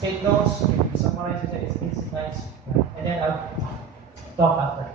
take notes, summarize it, it's nice. And then I'll talk after.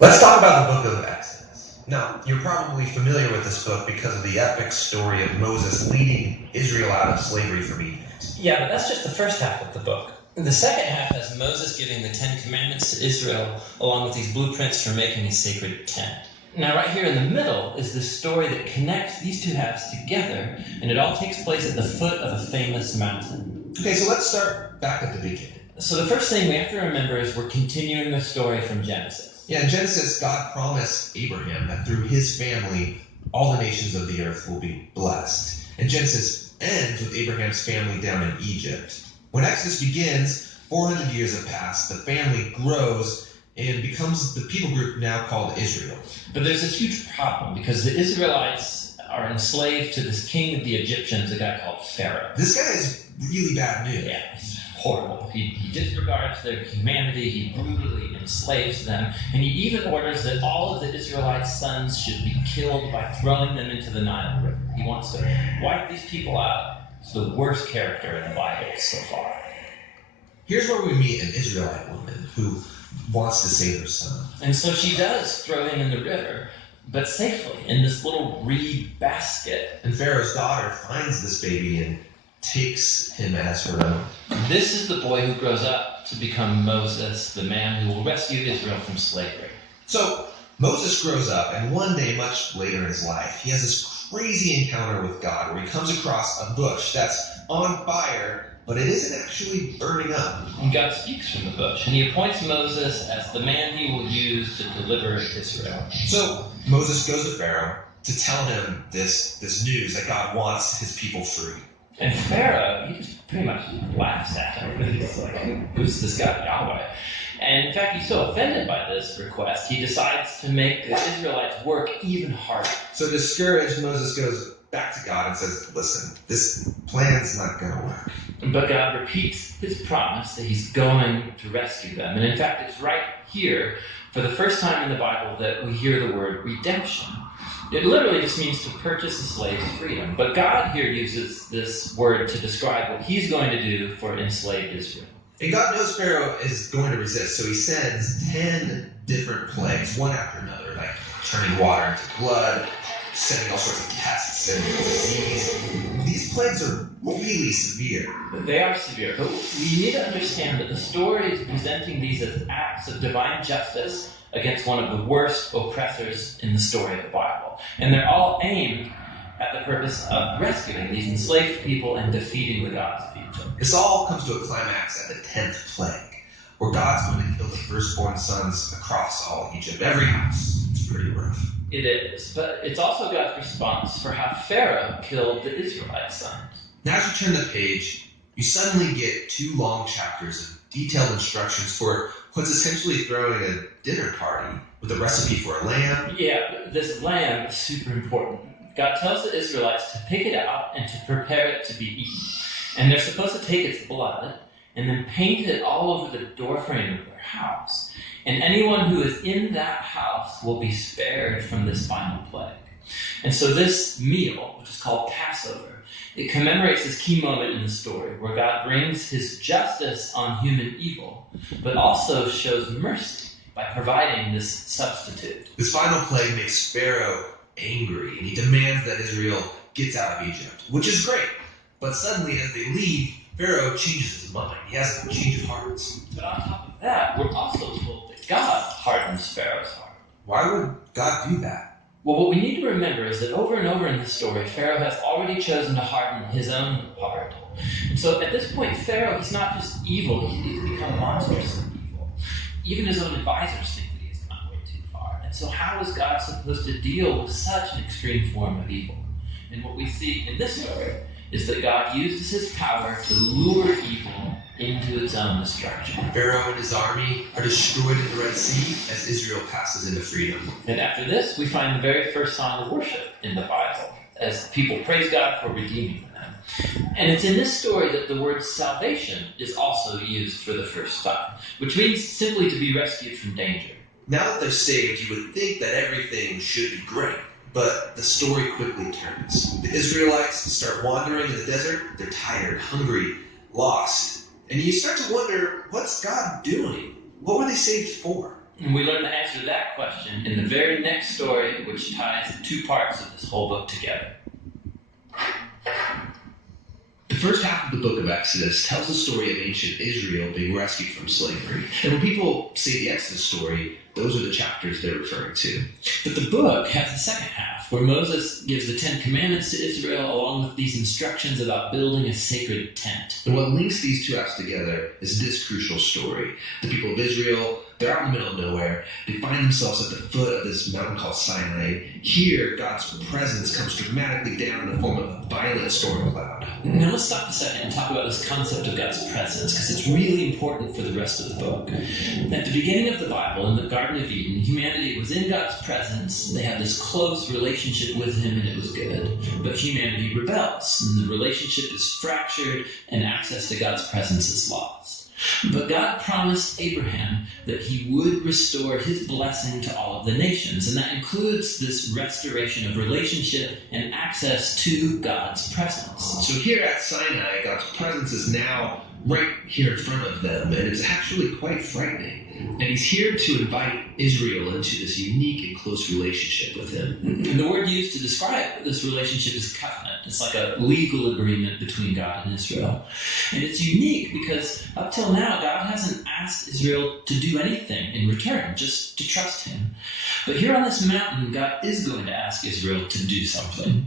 Let's talk about the book of Exodus. Now, you're probably familiar with this book because of the epic story of Moses leading Israel out of slavery from Egypt. Yeah, but that's just the first half of the book. The second half has Moses giving the 10 Commandments to Israel, along with these blueprints for making a sacred tent. Now, right here in the middle is the story that connects these two halves together, and it all takes place at the foot of a famous mountain. Okay, so let's start back at the beginning. So the first thing we have to remember is we're continuing the story from Genesis. Yeah, in Genesis, God promised Abraham that through his family, all the nations of the earth will be blessed. And Genesis ends with Abraham's family down in Egypt. When Exodus begins, 400 years have passed, the family grows and becomes the people group now called Israel. But there's this huge problem because the Israelites are enslaved to this king of the Egyptians, a guy called Pharaoh. This guy is really bad news. Yeah, he's horrible. He disregards their humanity, he brutally enslaves them, and he even orders that all of the Israelites' sons should be killed by throwing them into the Nile River. He wants to wipe these people out. It's the worst character in the Bible so far. Here's where we meet an Israelite woman who wants to save her son. And so she does throw him in the river, but safely, in this little reed basket. And Pharaoh's daughter finds this baby and takes him as her own. This is the boy who grows up to become Moses, the man who will rescue Israel from slavery. So Moses grows up, and one day, much later in his life, he has this crazy encounter with God where he comes across a bush that's on fire, but it isn't actually burning up. And God speaks from the bush, and he appoints Moses as the man he will use to deliver Israel. So Moses goes to Pharaoh to tell him this news that God wants his people free. And Pharaoh, he just pretty much laughs at him. He's like, who's this guy, Yahweh? And in fact, he's so offended by this request, he decides to make the Israelites work even harder. So discouraged, Moses goes back to God and says, listen, this plan's not going to work. But God repeats his promise that he's going to rescue them. And in fact, it's right here, for the first time in the Bible, that we hear the word redemption. It literally just means to purchase a slave's freedom. But God here uses this word to describe what he's going to do for enslaved Israel. And God knows Pharaoh is going to resist, so he sends 10 different plagues, one after another, like turning water into blood, sending all sorts of pests and disease. These plagues are really severe. They are severe, but we need to understand that the story is presenting these as acts of divine justice against one of the worst oppressors in the story of the Bible. And they're all aimed at the purpose of rescuing these enslaved people and defeating the gods of Egypt. This all comes to a climax at the 10th plague, where God's going to kill the firstborn sons across all Egypt. Every house. It's pretty rough. It is, but it's also God's response for how Pharaoh killed the Israelite sons. Now as you turn the page, you suddenly get 2 long chapters of detailed instructions for what's essentially throwing a dinner party with a recipe for a lamb. Yeah, this lamb is super important. God tells the Israelites to pick it out and to prepare it to be eaten. And they're supposed to take its blood and then paint it all over the doorframe of their house. And anyone who is in that house will be spared from this final plague. And so this meal, which is called Passover, it commemorates this key moment in the story where God brings his justice on human evil, but also shows mercy by providing this substitute. This final plague makes Pharaoh angry, and he demands that Israel gets out of Egypt, which is great. But suddenly, as they leave, Pharaoh changes his mind. He has a change of hearts. But on top of that, we're also told that God hardens Pharaoh's heart. Why would God do that? Well, what we need to remember is that over and over in this story, Pharaoh has already chosen to harden his own heart. And so at this point, Pharaoh, he's not just evil, he's become monstrously evil. Even his own advisors think that he has gone way too far. And so how is God supposed to deal with such an extreme form of evil? And what we see in this story is that God uses his power to lure evil into its own destruction. Pharaoh and his army are destroyed in the Red Sea as Israel passes into freedom. And after this, we find the very first song of worship in the Bible, as people praise God for redeeming them. And it's in this story that the word salvation is also used for the first time, which means simply to be rescued from danger. Now that they're saved, you would think that everything should be great. But the story quickly turns. The Israelites start wandering in the desert. They're tired, hungry, lost. And you start to wonder, what's God doing? What were they saved for? And we learn the answer to that question in the very next story, which ties the two parts of this whole book together. The first half of the book of Exodus tells the story of ancient Israel being rescued from slavery. And when people say the Exodus story, those are the chapters they're referring to. But the book has the second half, where Moses gives the Ten Commandments to Israel, along with these instructions about building a sacred tent. And what links these two halves together is this crucial story. The people of Israel, they're out in the middle of nowhere. They find themselves at the foot of this mountain called Sinai. Here, God's presence comes dramatically down in the form of a violent storm cloud. Now let's stop a second and talk about this concept of God's presence, because it's really important for the rest of the book. At the beginning of the Bible, in the Garden of Eden, humanity was in God's presence. They had this close relationship with Him, and it was good. But humanity rebels, and the relationship is fractured, and access to God's presence is lost. But God promised Abraham that He would restore His blessing to all of the nations, and that includes this restoration of relationship and access to God's presence. So here at Sinai, God's presence is now right here in front of them, and it's actually quite frightening. And He's here to invite Israel into this unique and close relationship with Him. And the word used to describe this relationship is covenant. It's like a legal agreement between God and Israel. And it's unique because up till now, God hasn't asked Israel to do anything in return, just to trust Him. But here on this mountain, God is going to ask Israel to do something.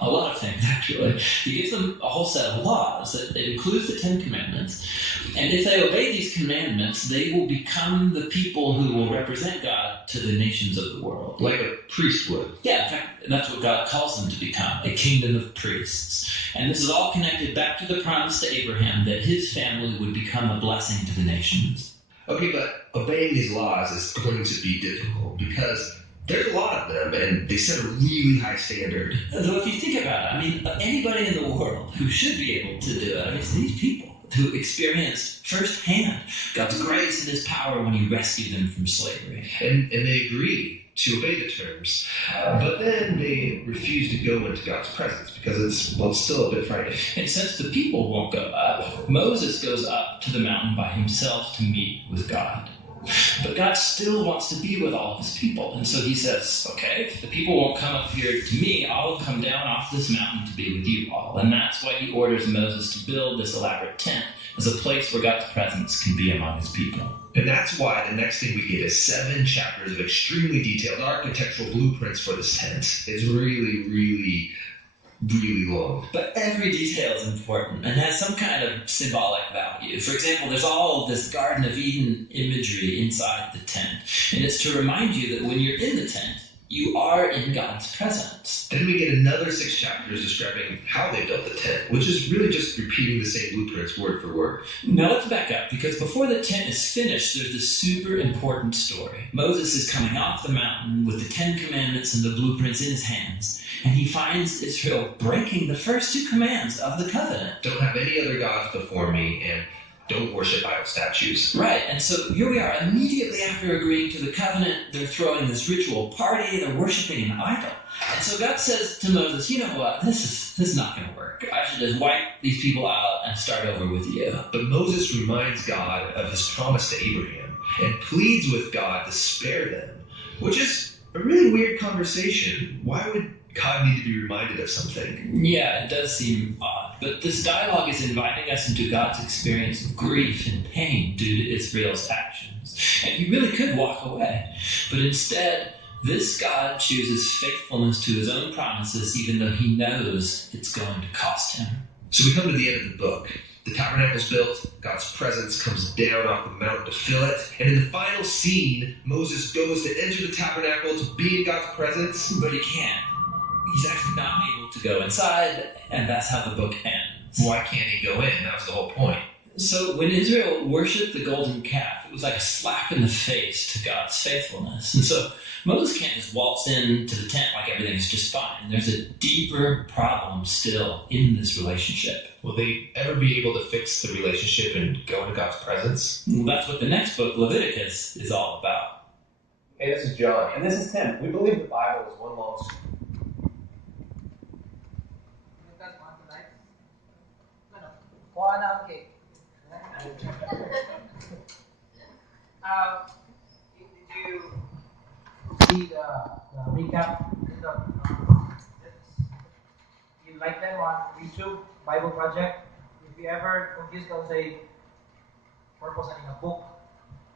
A lot of things, actually. He gives them a whole set of laws that includes the Ten Commandments. And if they obey these commandments, they will become the people who will represent God to the nations of the world. Like a priest would. Yeah, in fact, that's what God calls them to become, a kingdom of priests. And this is all connected back to the promise to Abraham that his family would become a blessing to the nations. Okay, but obeying these laws is going to be difficult because there's a lot of them, and they set a really high standard. Though if you think about it, I mean, anybody in the world who should be able to do it, I mean, it's these people who experienced firsthand God's grace and His power when He rescued them from slavery. And they agree to obey the terms, but then they refuse to go into God's presence because it's still a bit frightening. And since the people won't go up, Moses goes up to the mountain by himself to meet with God. But God still wants to be with all of His people. And so He says, okay, if the people won't come up here to me, I'll come down off this mountain to be with you all. And that's why He orders Moses to build this elaborate tent as a place where God's presence can be among His people. And that's why the next thing we get is 7 chapters of extremely detailed architectural blueprints for this tent. It's really, really, really long. But every detail is important and has some kind of symbolic value. For example, there's all of this Garden of Eden imagery inside the tent. And it's to remind you that when you're in the tent, you are in God's presence. Then we get another 6 chapters describing how they built the tent, which is really just repeating the same blueprints word for word. Now let's back up, because before the tent is finished, there's this super important story. Moses is coming off the mountain with the 10 Commandments and the blueprints in his hands, and he finds Israel breaking the first 2 commands of the covenant. Don't have any other gods before me, and don't worship idol statues. Right, and so here we are. Immediately after agreeing to the covenant, they're throwing this ritual party, they're worshiping an idol. And so God says to Moses, you know what, this is not going to work. I should just wipe these people out and start over with you. But Moses reminds God of His promise to Abraham and pleads with God to spare them, which is a really weird conversation. Why would God need to be reminded of something? Yeah, it does seem odd. But this dialogue is inviting us into God's experience of grief and pain due to Israel's actions. And He really could walk away. But instead, this God chooses faithfulness to His own promises, even though He knows it's going to cost Him. So we come to the end of the book. The tabernacle's built, God's presence comes down off the mountain to fill it, and in the final scene, Moses goes to enter the tabernacle to be in God's presence. But he can't. He's actually not able to go inside, and that's how the book ends. Why can't he go in? That was the whole point. So when Israel worshipped the golden calf, it was like a slap in the face to God's faithfulness. And so Moses can't just waltz into the tent like everything's just fine. There's a deeper problem still in this relationship. Will they ever be able to fix the relationship and go into God's presence? Well, that's what the next book, Leviticus, is all about. Hey, this is John. And this is Tim. We believe the Bible is one long story. Kuha na ang cake. Did you see the recap? You like them on YouTube, Bible Project. If you ever confused on say purpose in a book,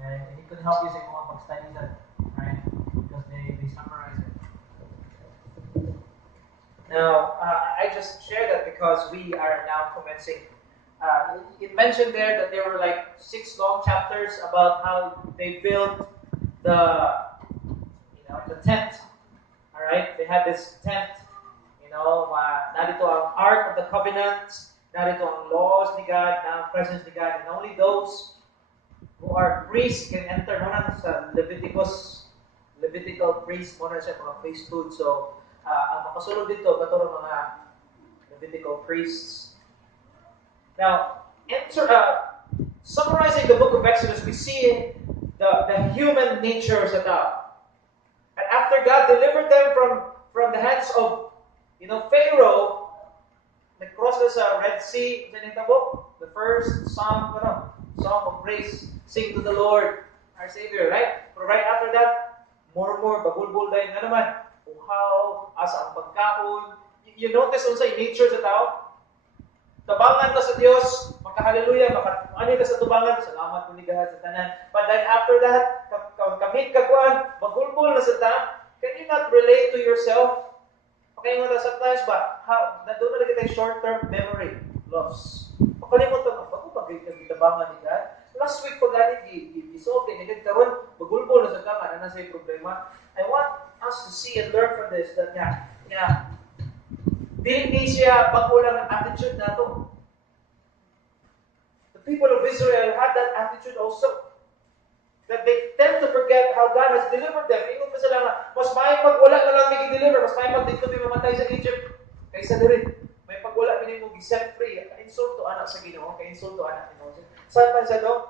and it could help you say more about studies that, right? Because they summarize it. Now, I just share that because we are now commencing. It mentioned there that there were like 6 long chapters about how they built the tent. All right, they had this tent. Narito ang Ark of the Covenant, narito ang laws ni God, na presence ni God, and only those who are priests can enter. Muna sa Levitical priest, muna siya mga priesthood. So, ang makasulod dito, katulad mga Levitical priests. Now, summarizing the book of Exodus, we see the human nature sa tao. And after God delivered them from the hands of Pharaoh, nag-cross na sa Red Sea, the first song of praise, sing to the Lord, our Savior, right? But right after that, more bagulbul dahil nga naman, uhaw, asa ang pagkaon. You notice also yung nature sa tao? Tabangan ka sa Diyos, maka-hallelujah, ano ka sa tubangan, salamat mo ni God sa tanan. But then after that, kamit kagwan, bagulbul na sa tanan, can you not relate to yourself? Okay, mga sometimes ba, doon na lagi tayo short-term memory loss. Pakalimutan mo, bago bagay-tabangan ni God. Last week pa ganit, isolve din, karon bagulbol na sa kama, na nasa yung problema. I want us to see and learn from this that hindi siya bagulang ang attitude na to. The people of Israel had that attitude also. That they tend to forget how God has delivered them. Ingon pa sila nga, mas may pagwala na lang may deliver, mas may pagdito may mamatay sa Egypt. Kaysa diri, may pagwala may mo gi-set free. Ka-insult to anak sa Ginoo, ka-insult to anak ni Moses. Saan man sa do?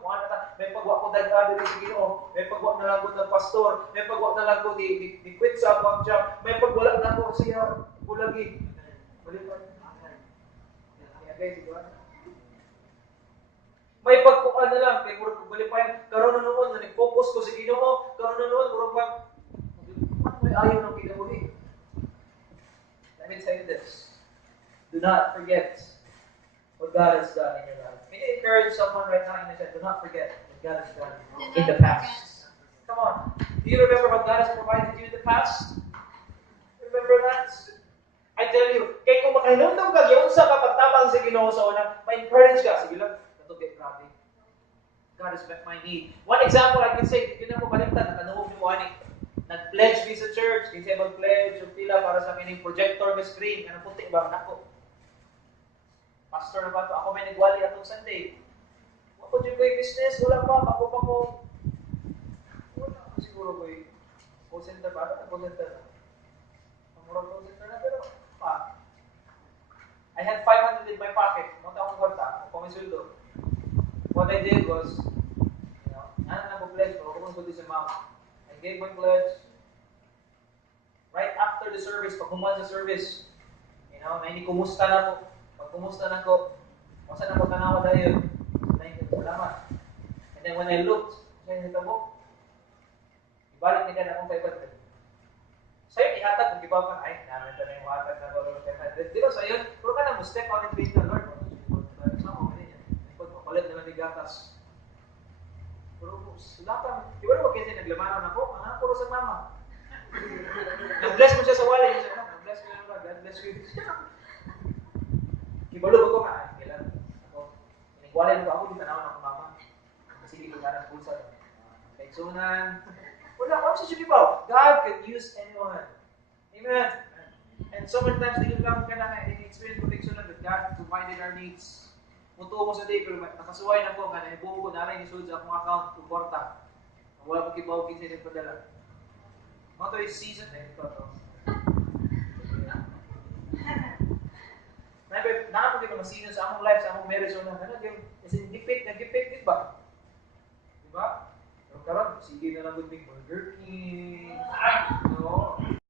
May pagwa ko dagdag diri sa Ginoo, may pagwa na lang ko ng pastor, may pagwa na lang ko di quit sa akong job, may pagwala na ko siya bulagi. Balipan. Okay, sige. May pagkuan na lang, kay murag balipayan, karon na noon, nag-focus ko sa Ginoo, karon na noon, murag pag, may ayaw ng kinabuhi. Let me tell you this. Do not forget what God has done in your life. Can you encourage someone right now and say, do not forget what God has done in the past. Come on. Do you remember what God has provided you in the past? Remember that? I tell you, kay kung makahinumdum ka, yun sa kapagtabang sa Ginoo sa una, ma-encourage ka. Sige lang, get grabe. God has met my need. One example I can say, yun ako baliktad, nakanuhog ni Juani. Nag-pledge me sa church, kasi mag-pledge yung pila para sa akin yung projector na screen. Ano puti ba? Nako. Pastor na ba ito? Ako may nagwali atong Sunday. Ako dyan ko yung business, wala pa. Ako pa ko. Wala ako siguro ko yung call center ba? Ano call center na? Pamurang call center na, pero I had 500 in my pocket. Monta akong kwarta. Ako may sweldo. What I did was, ano na pledge ko, kung pwede sa mouth. I gave my pledge. Right after the service, pag human sa service, na hindi kumusta na ko. Pag kumusta na ko, masa na ko tanawa dahil. Thank you, salamat. And then when I looked, sa hitabo, ibalik ni ka na akong 500. Sa'yo, ihatag kung iba pa, ay, namin ito na yung hatag na ko 500. Di ba sa'yo, puro ka na mo step out in faith na Lord. Palit naman ni gatas. Pero sulatan, di ba naman kasi naglamanan ako? Ang puro sa mama. Nag-bless mo siya sa wali. Nag-bless ko yung God bless you. Kibalo ko nga. Kailan ako. Nagwalay mo ako, di tanawan ako mama. Kasi di ko ganang pulsa. Kaitsunan. Wala, kung siya siya God can use anyone. Amen. And so many times, di lang ka na experience protection that God provided our needs. Mutuo mo sa day, pero nakasuway na ko, nga naibuo ko na rin isulod sa akong account, kuporta. Wala ko kibaw, kinsa nagpadala. Mga to is season na ito. Naman ko season sa among life, sa among marriage, na kasi gipit, di ba? Di ba? Pero karon, sige na lang good Burger King.